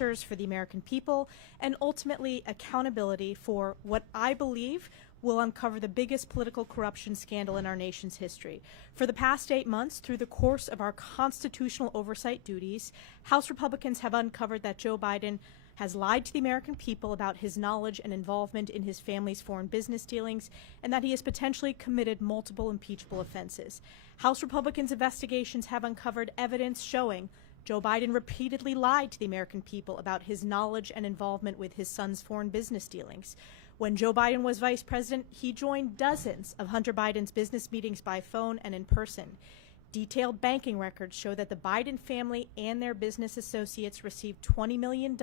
for the American people, and ultimately accountability for what I believe will uncover the biggest political corruption scandal in our nation's history. For the past 8 months, through the course of our constitutional oversight duties, House Republicans have uncovered that Joe Biden has lied to the American people about his knowledge and involvement in his family's foreign business dealings, and that he has potentially committed multiple impeachable offenses. House Republicans' investigations have uncovered evidence showing Joe Biden repeatedly lied to the American people about his knowledge and involvement with his son's foreign business dealings. When Joe Biden was vice president, he joined dozens of Hunter Biden's business meetings by phone and in person. Detailed banking records show that the Biden family and their business associates received $20 million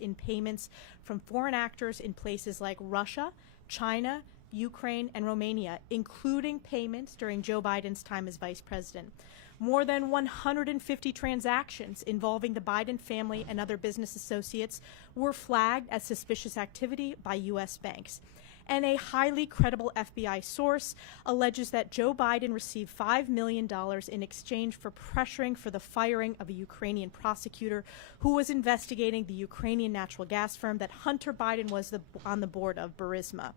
in payments from foreign actors in places like Russia, China, Ukraine, and Romania, including payments during Joe Biden's time as vice president. More than 150 transactions involving the Biden family and other business associates were flagged as suspicious activity by U.S. banks. And a highly credible FBI source alleges that Joe Biden received $5 million in exchange for pressuring for the firing of a Ukrainian prosecutor who was investigating the Ukrainian natural gas firm that Hunter Biden was on the board of, Burisma.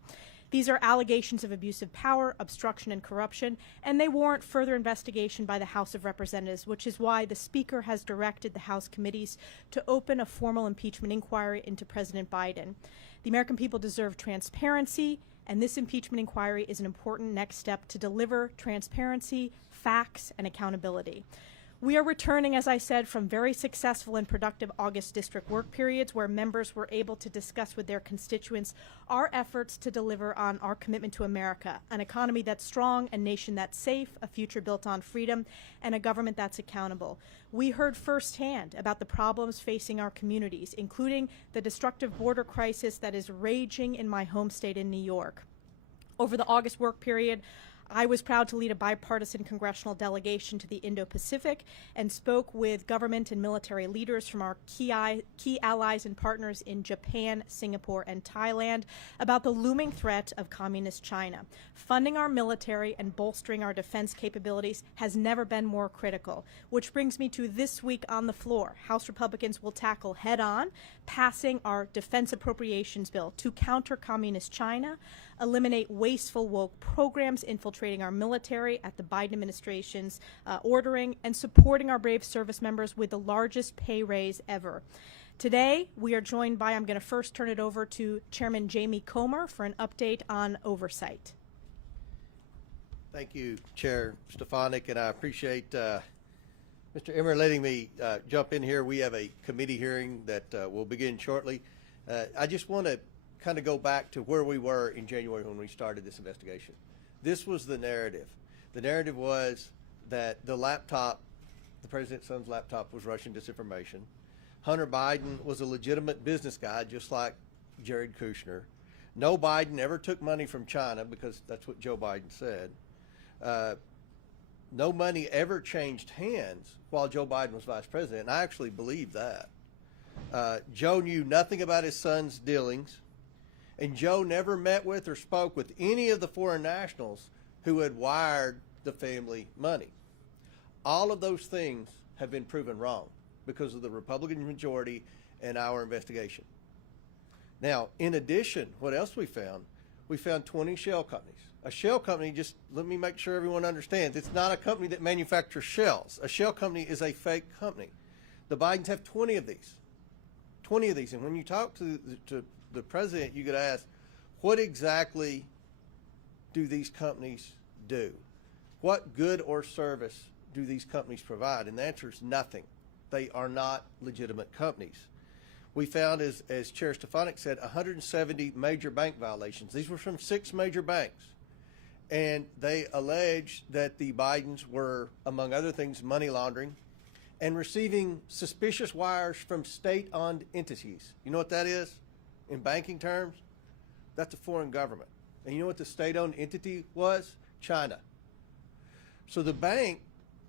These are allegations of abuse of power, obstruction, and corruption, and they warrant further investigation by the House of Representatives, which is why the Speaker has directed the House committees to open a formal impeachment inquiry into President Biden. The American people deserve transparency, and this impeachment inquiry is an important next step to deliver transparency, facts, and accountability. We are returning, as I said, from very successful and productive August district work periods where members were able to discuss with their constituents our efforts to deliver on our commitment to America, an economy that's strong, a nation that's safe, a future built on freedom, and a government that's accountable. We heard firsthand about the problems facing our communities, including the destructive border crisis that is raging in my home state in New York. Over the August work period, I was proud to lead a bipartisan congressional delegation to the Indo-Pacific and spoke with government and military leaders from our key allies and partners in Japan, Singapore, and Thailand about the looming threat of communist China. Funding our military and bolstering our defense capabilities has never been more critical, which brings me to this week on the floor. House Republicans will tackle head-on passing our defense appropriations bill to counter communist China, eliminate wasteful woke programs infiltrating our military at the Biden administration's ordering, and supporting our brave service members with the largest pay raise ever. Today, we are joined by, I'm going to first turn it over to Chairman Jamie Comer for an update on oversight. Thank you, Chair Stefanik, and I appreciate Mr. Emmer letting me jump in here. We have a committee hearing that will begin shortly. I just want to kind of go back to where we were in January when we started this investigation. This was the narrative. The narrative was that the laptop, the president's son's laptop, was Russian disinformation. Hunter Biden was a legitimate business guy, just like Jared Kushner. No Biden ever took money from China, because that's what Joe Biden said. No money ever changed hands while Joe Biden was vice president, and I actually believe that. Joe knew nothing about his son's dealings, and Joe never met with or spoke with any of the foreign nationals who had wired the family money. All of those things have been proven wrong because of the Republican majority and our investigation. Now, in addition, what else we found? We found 20 shell companies. A shell company, just let me make sure everyone understands, it's not a company that manufactures shells. A shell company is a fake company. The Bidens have 20 of these. 20 of these. And when you talk to the president, you could ask, what exactly do these companies do? What good or service do these companies provide? And the answer is nothing. They are not legitimate companies. We found, as Chair Stefanik said, 170 major bank violations. These were from 6 major banks. And they allege that the Bidens were, among other things, money laundering and receiving suspicious wires from state-owned entities. You know what that is? In banking terms, that's a foreign government. And you know what the state-owned entity was? China. So the bank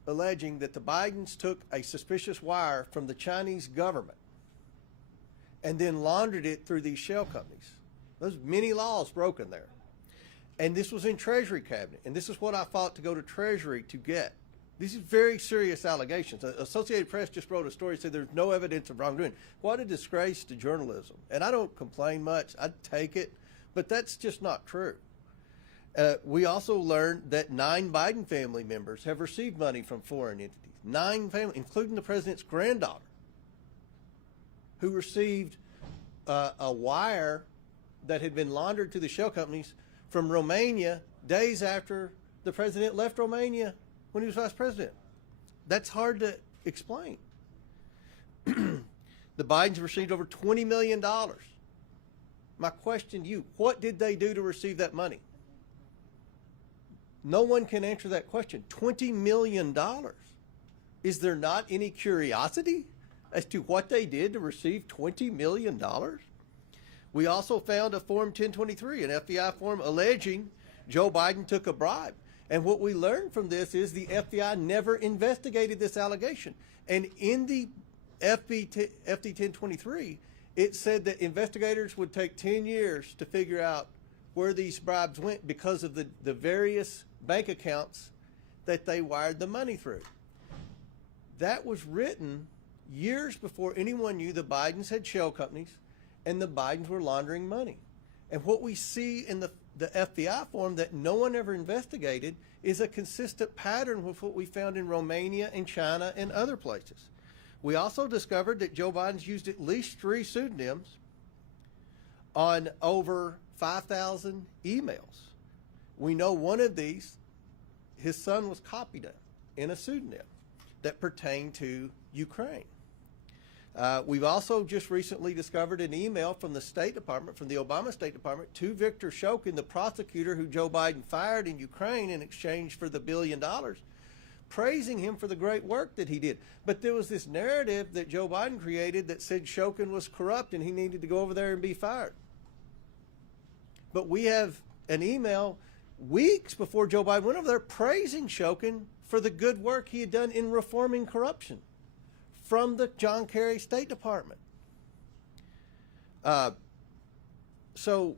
alleging that the Bidens took a suspicious wire from the Chinese government and then laundered it through these shell companies. There's many laws broken there. And this was in Treasury cabinet. And this is what I fought to go to Treasury to get. These are very serious allegations. Associated Press just wrote a story saying there's no evidence of wrongdoing. What a disgrace to journalism. And I don't complain much. I take it. But that's just not true. We also learned that 9 Biden family members have received money from foreign entities. 9 families, including the president's granddaughter, who received a wire that had been laundered to the shell companies from Romania days after the president left Romania when he was vice president. That's hard to explain. The Bidens received over $20 million. My question to you, what did they do to receive that money? No one can answer that question. $20 million. Is there not any curiosity as to what they did to receive $20 million? We also found a Form 1023, an FBI form alleging Joe Biden took a bribe. And what we learned from this is the FBI never investigated this allegation. And in the FD 1023, it said that investigators would take 10 years to figure out where these bribes went because of the various bank accounts that they wired the money through. That was written years before anyone knew the Bidens had shell companies and the Bidens were laundering money. And what we see in the FBI form that no one ever investigated is a consistent pattern with what we found in Romania and China and other places. We also discovered that Joe Biden's used at least 3 pseudonyms on over 5,000 emails. We know one of these, his son was copied in a pseudonym that pertained to Ukraine. We've also just recently discovered an email from the State Department, from the Obama State Department, to Viktor Shokin, the prosecutor who Joe Biden fired in Ukraine in exchange for the $1 billion, praising him for the great work that he did. But there was this narrative that Joe Biden created that said Shokin was corrupt and he needed to go over there and be fired. But we have an email weeks before Joe Biden went over there praising Shokin for the good work he had done in reforming corruption from the John Kerry State Department. So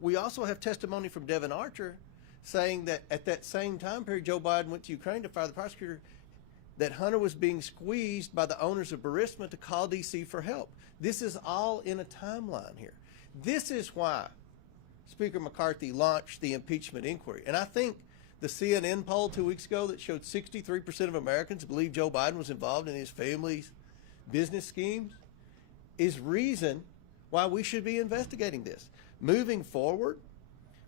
we also have testimony from Devin Archer saying that at that same time period Joe Biden went to Ukraine to fire the prosecutor, that Hunter was being squeezed by the owners of Burisma to call D.C. for help. This is all in a timeline here. This is why Speaker McCarthy launched the impeachment inquiry. And I think the CNN poll 2 weeks ago that showed 63% of Americans believe Joe Biden was involved in his family's business schemes is reason why we should be investigating this. Moving forward,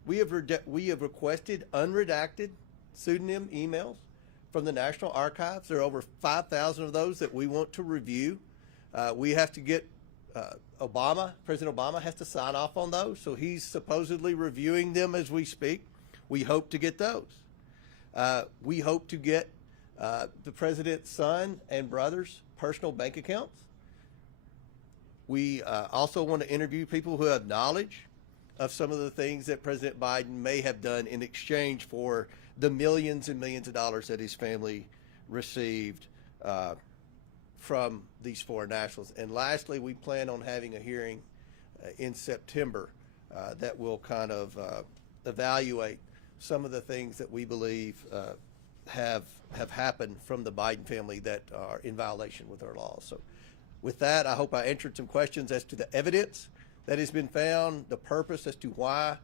we have requested unredacted pseudonym emails from the National Archives. There are over 5,000 of those that we want to review. We have to get President Obama has to sign off on those, so he's supposedly reviewing them as we speak. We hope to get those. We hope to get the president's son and brother's personal bank accounts. We also want to interview people who have knowledge of some of the things that President Biden may have done in exchange for the millions and millions of dollars that his family received from these foreign nationals. And lastly, we plan on having a hearing in September that will kind of evaluate some of the things that we believe have happened from the Biden family that are in violation with our laws. So with that, I hope I answered some questions as to the evidence that has been found, the purpose as to why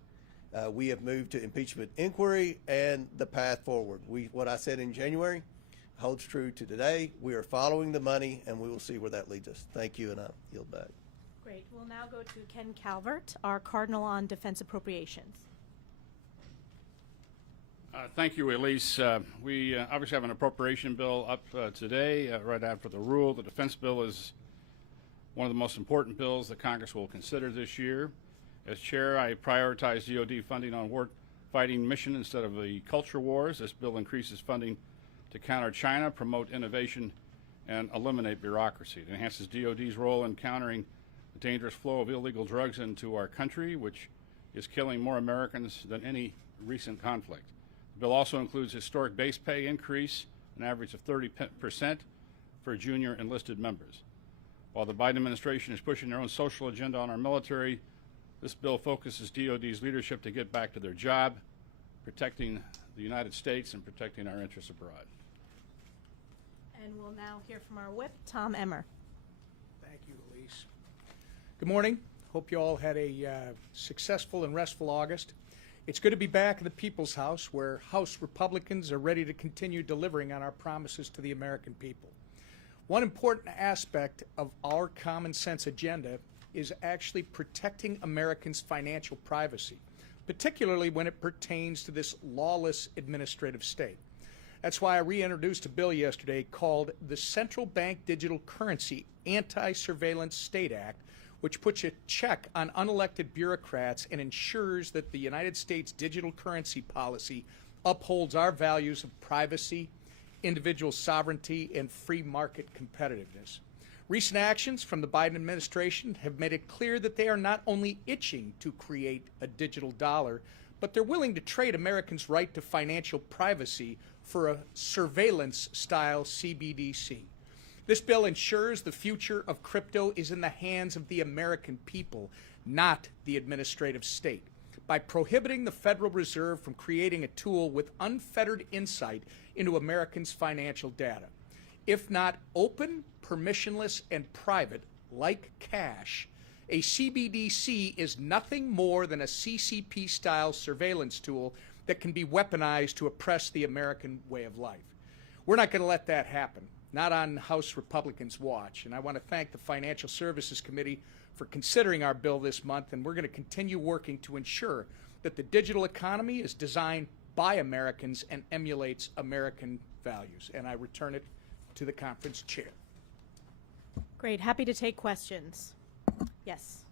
we have moved to impeachment inquiry, and the path forward. What I said in January holds true to today. We are following the money, and we will see where that leads us. Thank you, and I yield back. Great. We'll now go to Ken Calvert, our Cardinal on Defense Appropriations. Thank you, Elise. We obviously have an appropriation bill up today, right after the rule. The defense bill is one of the most important bills that Congress will consider this year. As chair, I prioritize DoD funding on war-fighting mission instead of the culture wars. This bill increases funding to counter China, promote innovation, and eliminate bureaucracy. It enhances DoD's role in countering the dangerous flow of illegal drugs into our country, which is killing more Americans than any recent conflict. The bill also includes historic base pay increase, an average of 30% for junior enlisted members. While the Biden administration is pushing their own social agenda on our military, this bill focuses DoD's leadership to get back to their job, protecting the United States and protecting our interests abroad. And we'll now hear from our whip, Tom Emmer. Thank you, Elise. Good morning. Hope you all had a successful and restful August. It's good to be back in the People's House, where House Republicans are ready to continue delivering on our promises to the American people. One important aspect of our common sense agenda is actually protecting Americans' financial privacy, particularly when it pertains to this lawless administrative state. That's why I reintroduced a bill yesterday called the Central Bank Digital Currency Anti-Surveillance State Act, which puts a check on unelected bureaucrats and ensures that the United States digital currency policy upholds our values of privacy, individual sovereignty, and free market competitiveness. Recent actions from the Biden administration have made it clear that they are not only itching to create a digital dollar, but they're willing to trade Americans' right to financial privacy for a surveillance-style CBDC. This bill ensures the future of crypto is in the hands of the American people, not the administrative state, by prohibiting the Federal Reserve from creating a tool with unfettered insight into Americans' financial data. If not open, permissionless, and private, like cash, a CBDC is nothing more than a CCP-style surveillance tool that can be weaponized to oppress the American way of life. We're not going to let that happen. Not on House Republicans' watch. And I want to thank the Financial Services Committee for considering our bill this month, and we're going to continue working to ensure that the digital economy is designed by Americans and emulates American values. And I return it to the conference chair. Great. Happy to take questions. Yes.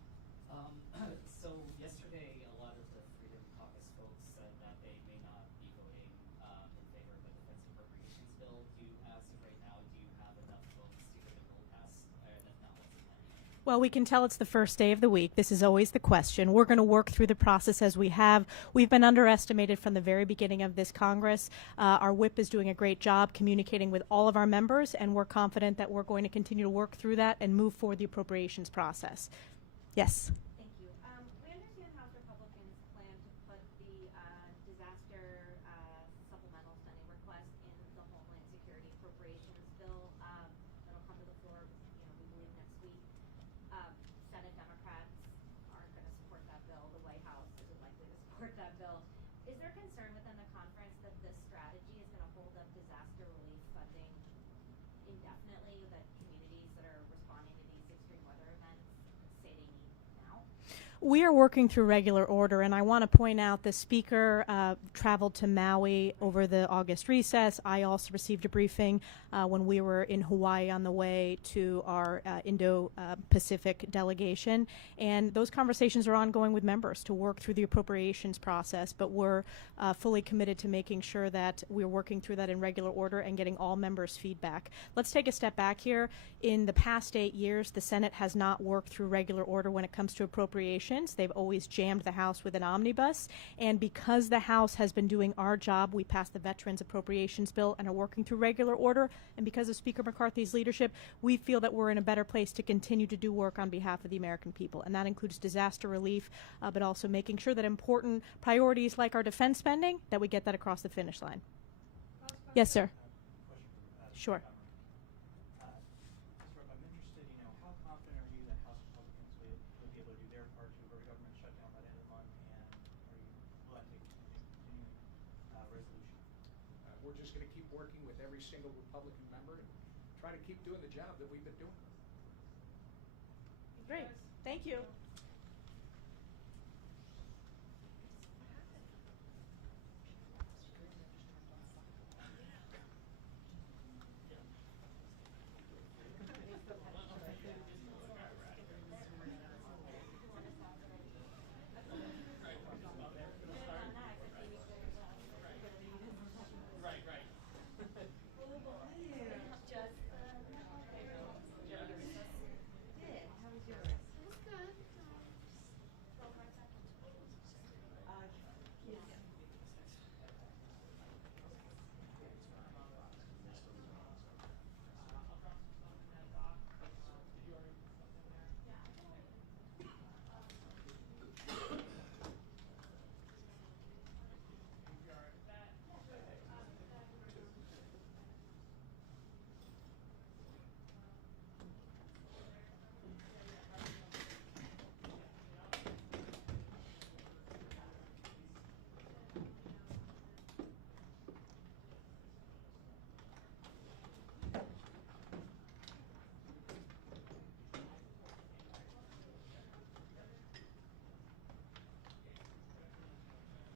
So yesterday, a lot of the Freedom Caucus folks said that they may not be voting in favor of the defense appropriations bill. As of right now, do you have enough votes to get the bill passed? And if not, what's the plan? Well, we can tell it's the first day of the week. This is always the question. We're going to work through the process as we have. We've been underestimated from the very beginning of this Congress. Our whip is doing a great job communicating with all of our members, and we're confident that we're going to continue to work through that and move forward the appropriations process. Yes. Thank you. We understand House Republicans plan to put the disaster supplemental spending request in the Homeland Security Appropriations bill that'll come to the floor, we believe next week. Senate Democrats aren't going to support that bill. The White House isn't likely to support that bill. Is there concern within the conference that this strategy is going to hold up disaster relief funding indefinitely, that communities that are responding to these extreme weather events say they need now? We are working through regular order, and I want to point out the Speaker traveled to Maui over the August recess. I also received a briefing when we were in Hawaii on the way to our Indo-Pacific delegation, and those conversations are ongoing with members to work through the appropriations process, but we're fully committed to making sure that we're working through that in regular order and getting all members' feedback. Let's take a step back here. In the past 8 years, the Senate has not worked through regular order when it comes to appropriations. They've always jammed the House with an omnibus, and because the House has been doing our job, we passed the Veterans Appropriations Bill and are working through regular order, and because of Speaker McCarthy's leadership, we feel that we're in a better place to continue to do work on behalf of the American people, and that includes disaster relief, but also making sure that important priorities like our defense spending, that we get that across the finish line. Yes, sir. Sure. I'm interested, how confident are you that House Republicans will be able to do their part to avert a government shutdown by the end of the month, and are you willing to continue resolution? We're just going to keep working with every single Republican member and try to keep doing the job that we've been doing. Great. Thank you.